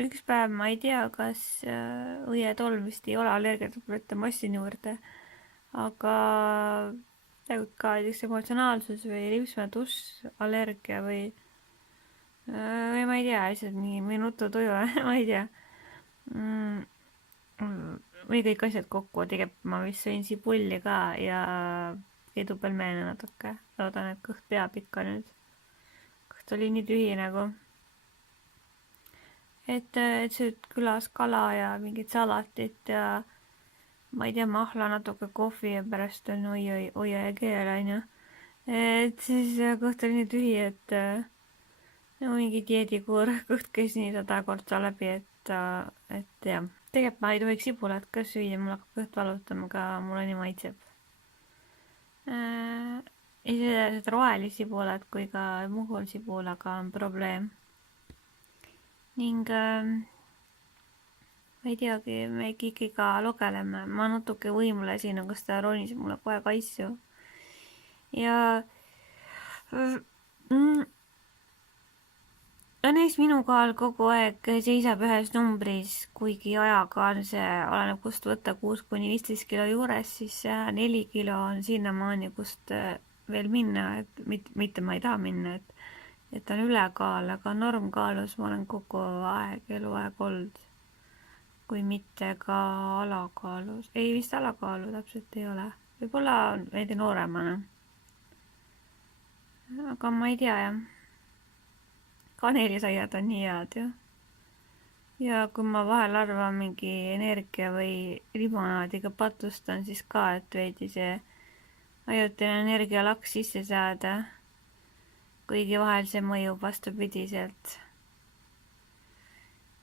üks päev ma ei tea, kas õietolm vist ei ole allergiatablette massin juurde, aga tegelikult ka näiteks emotsionaalsus või lipsmetuss, allergia või ma ei tea, lihtsalt mingi minututuju ma ei tea või kõik asjad kokku, tegelikult ma vist sõin sibulli ka ja keedupelmeene natuke, loodan, et kõht peab ikka nüüd, kõht oli nii tühi nagu et sööd külas kala ja mingit salatit ja ma ei tea, mahla natuke kohvi ja pärast on oi ja keel onju. Et siis kõht oli nii tühi, et no mingi dieedikuur, kõht käis nii 100 korda läbi, et jah. tegelikult ma ei tohiks sibulat ka süüa, mul hakkab kõht valutama, aga mulle nii maitseb. Ei seda rohelist sibulat kui ka muhul sibulaga on probleem. Ning ma ei teagi, me Kikiga logeleme, ma natuke võimlesin, aga ta ronis mulle kohe kaissu. Ja õnneks minu kaal kogu aeg seisab ühes numbris, kuigi ajaga on see, oleneb kust võtta, 6–15 kilo juures, siis 4 kilo on sinnamaani, kust veel minna, et mitte ma ei taha minna, et on ülekaal, aga normkaalus ma olen kogu aeg, eluaeg olnud. Kui mitte ka alakaalus. Ei, vist alakaalu täpselt ei ole. Võib-olla veidi nooremana. Aga ma ei tea, jah. Kanelisaiad on nii head, ju. Ja kui ma vahel arvan mingi energia või limonaadiga patustan, siis ka, et veidi see ajutine energialaks sisse saada. Kuigi vahel see mõjub vastupidiselt.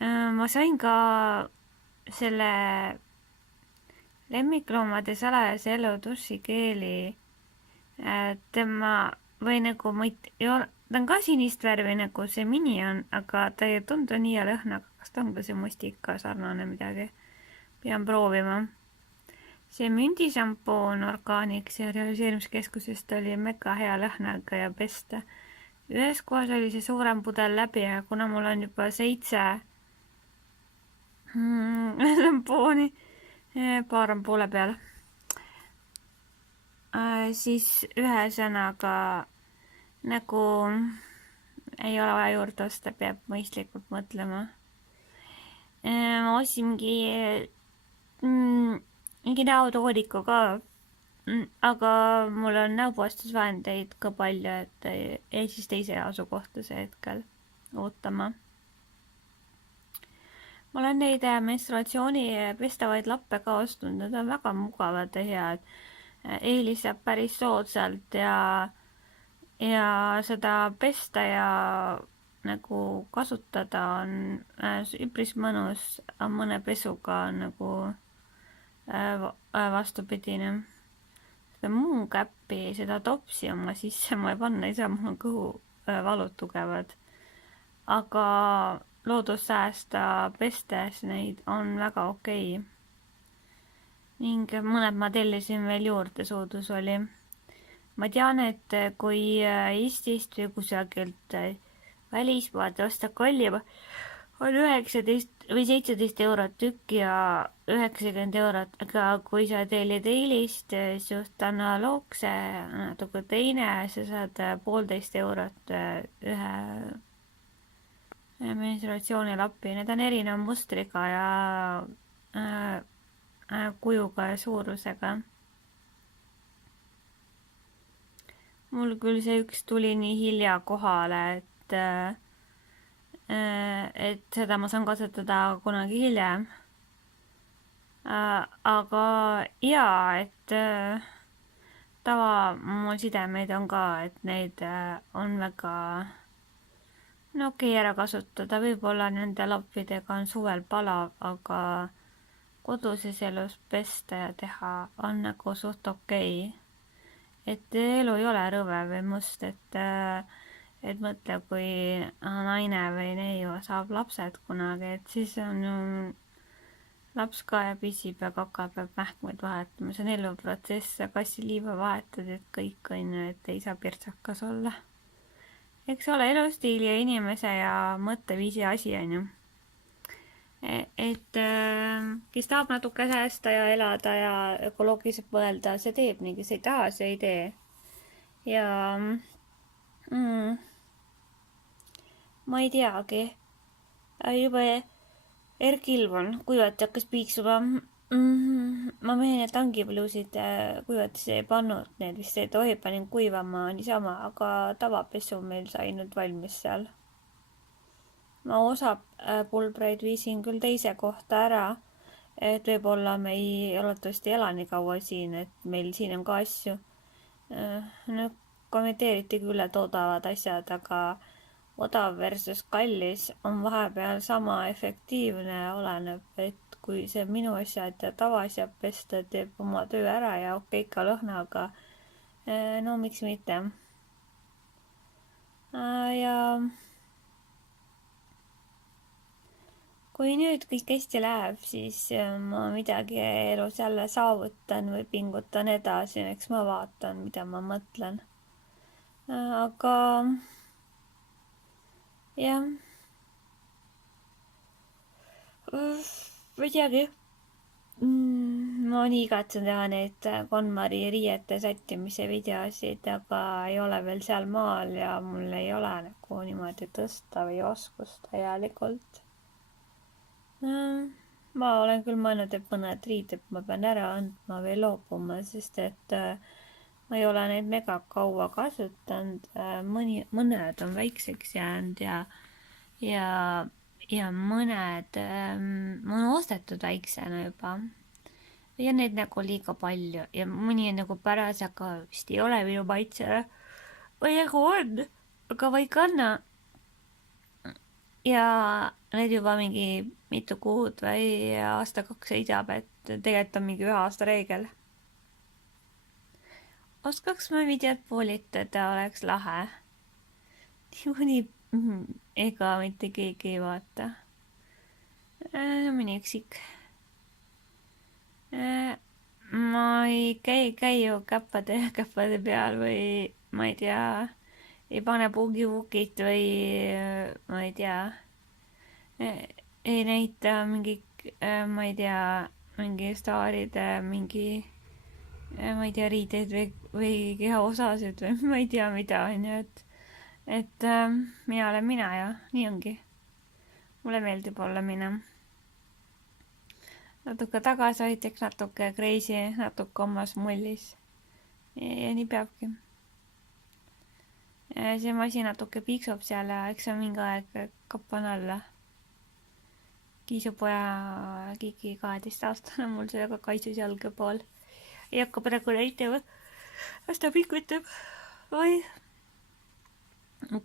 Ma sain ka selle lemmikloomade salajase elu dušikeeli, tema või nagu ta on ka sinist värvi nagu see mini on, aga ta ei tundu nii hea lõhnaga, kas ta on ka see mustika sarnane midagi, pean proovima. See mündishampoon Organics ja realiseerimiskeskusest oli mega hea lõhnaga ja pesta. Ühes kohas oli see suurem pudel läbi ja kuna mul on juba 7 šampooni, paar on poole peal, siis ühesõnaga nagu ei ole vaja juurde osta, peab mõistlikult mõtlema. Ma ostsin mingi näotoodiku ka, aga mul on näopuhastusvahendeid ka palju, et ei siis teise asukohta see hetkel ootama. Ma olen neid menstruatsiooni pestavaid lappe ka ostnud, need on väga mugavad ja head. Eelistab päris soodsalt ja seda pesta ja nagu kasutada on üpris mõnus, mõne pesuga on nagu vastupidine. Seda muukäppi, seda topsi oma sisse ma ei panna, ei saa, mul on kõhu valud tugevad. Aga loodussäästa pestes neid on väga okei. Ning mõned ma tellisin veel juurde, soodus oli. Ma tean, et kui Eestist või kusagilt välismaalt osta kallim, on 19 või 17 eurot tükk ja 90 eurot, aga kui sa tellid Eilist just analoogse natuke teine, sa saad 1,5 eurot ühe menstruatsioonilappi. Need on erineva mustriga ja kujuga ja suurusega. Mul küll see üks tuli nii hilja kohale, et seda ma saan kasutada kunagi hiljem. Aga jaa, et mul sidemeid on ka, et neid on väga okei ära kasutada. Võib-olla nende lappidega on suvel palav, aga koduses elus pesta ja teha on nagu suht okei. Et elu ei ole rõve või must, et mõtle, kui naine või neiu saab lapsed kunagi, et siis on laps ka ja pisib ja kaka peab mähkmeid vahetama. See on eluprotsess, kassiliiva vahetad, et kõik on ju, et ei saa pirtsakas olla. Eks ole, elustiili ja inimese ja mõtteviisi asi on ju. et kes tahab natuke säästa ja elada ja ökoloogiliselt mõelda, see teeb nii, kes ei taha, see ei tee. Ja ma ei teagi, juba Erkilv on, kuivati hakkas piiksuma. Ma mehin, et tangipluusid kuivati ei pannud, need vist ei tohi, panin kuivama niisama, aga tavapesu meil sai nüüd valmis seal. Ma osa pulbreid viisin küll teise kohta ära, et võib-olla me ei loodetavasti ela nii kaua siin, et meil siin on ka asju. No kommenteeriti küll, et odavad asjad, aga odav versus kallis on vahepeal sama efektiivne, oleneb, et kui see minu asjad ja tavaasjad pesta teeb oma töö ära ja okei, ikka lõhna, aga no miks mitte. Ja kui nüüd kõik hästi läheb, siis ma midagi elus jälle saavutan või pingutan edasi, eks ma vaatan, mida ma mõtlen. Aga jah, ma ei teagi. Ma nii igatsen teha neid KonMari riiete sättimise videosid, aga ei ole veel seal maal ja mul ei ole nagu niimoodi tõsta või oskust täielikult. Ma olen küll mõelnud, et mõned riided ma pean ära andma või loobuma, sest et ma ei ole neid mega kaua kasutanud. Mõned on väikseks jäänud ja mõned on ostetud väiksena juba. Ja neid nagu liiga palju ja mõni on nagu päras, aga vist ei ole minu maitsele. Või nagu on, aga ma ei kanna. Ja need juba mingi mitu kuud või aasta-kaks seisab, et tegelikult on mingi 1 aasta reegel. Oskaks ma videot poolitada, oleks lahe. Niikuinii ega mitte keegi ei vaata. Mõni üksik. Ma ei käi ju käppade peal või ma ei tea, ei pane boogie-wookit või ma ei tea, ei näita mingi, ma ei tea, mingi staaride mingi, ma ei tea, riideid või kehaosasid või ma ei tea mida, on ju, et mina olen mina ja nii ongi. Mulle meeldib olla mina. Natuke tagasihoidlik, natuke crazy, natuke omas mullis. Ja nii peabki. See masin natuke piiksub seal ja eks on mingi aeg kappan alla. Kiisupoja Kiki 12-aastane mul sellega kaisus jalge pool. Ei hakka praegu näitama. Las ta pikutab. Oi.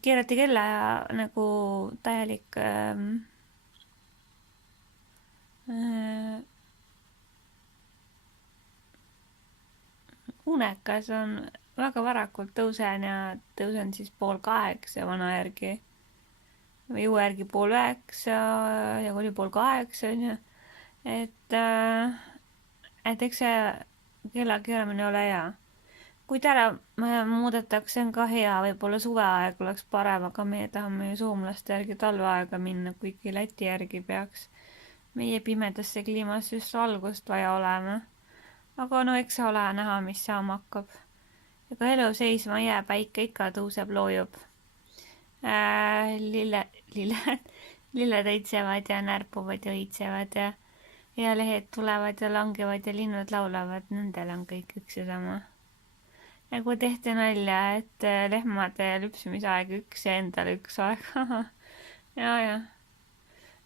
Keerati kella ja nagu täielik unekas on, väga varakult tõusen ja tõusen siis 7:30 vana järgi või uue järgi 7:30 ja oli 7:30 on ju, et eks see kella keeramine ole hea. Kui täna muudetakse, on ka hea, võib-olla suveaeg oleks parem, aga meie tahame ju soomlaste järgi talveaega minna, kuigi Läti järgi peaks meie pimedasse kliimasse just valgust vaja olema. Aga no eks ole näha, mis saama hakkab. Ega elu seisma ei jää, päike ikka tõuseb, loojub. Lilled õitsevad ja närpuvad ja õitsevad ja lehed tulevad ja langevad ja linnud laulavad, nendel on kõik üks ja sama. Nagu tehti nalja, et lehmade lüpsimisaeg üks ja endal üks aeg. Ja.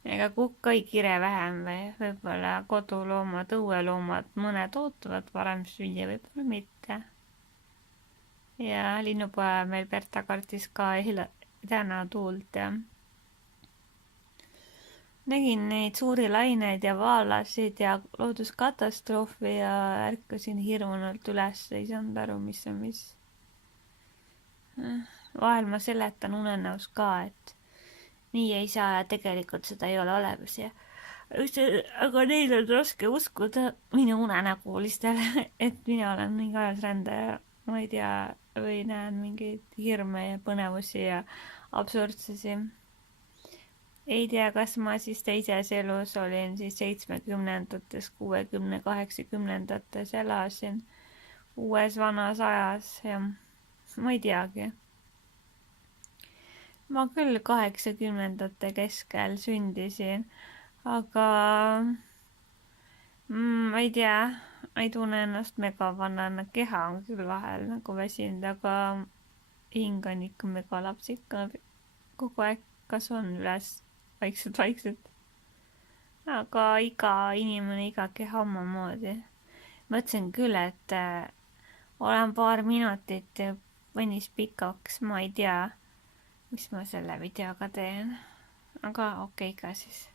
Ega kukk ei kire vähem või võib-olla koduloomad, õueloomad, mõned ootavad varem süüa, võib-olla mitte. Ja linnupoja meil Berta kartis ka täna tuult ja nägin neid suuri laineid ja vaalasid ja looduskatastroofi ja ärkasin hirmunult üles, ei saanud aru, mis on mis. Vahel ma seletan unenäos ka, et nii ei saa ja tegelikult seda ei ole olemas ja aga neil on raske uskuda minu unenägulistele, et mina olen mingi ajasrändaja, ma ei tea, või näen mingeid hirme ja põnevusi ja absurdsusi. ei tea, kas ma siis teises elus olin siis 70-ndates, 60, 80-ndates, elasin uues vanas ajas ja ma ei teagi. Ma küll 80-ndate keskel sündisin, aga ma ei tea, ma ei tunne ennast megavanana, keha on küll vahel nagu väsinud, aga hing on ikka megalaps, ikka kogu aeg kasvan üles vaikselt-vaikselt. aga iga inimene, iga keha omamoodi. Mõtlesin küll, et olen paar minutit ja venis pikaks, ma ei tea, mis ma selle videoga teen. aga okei ka siis.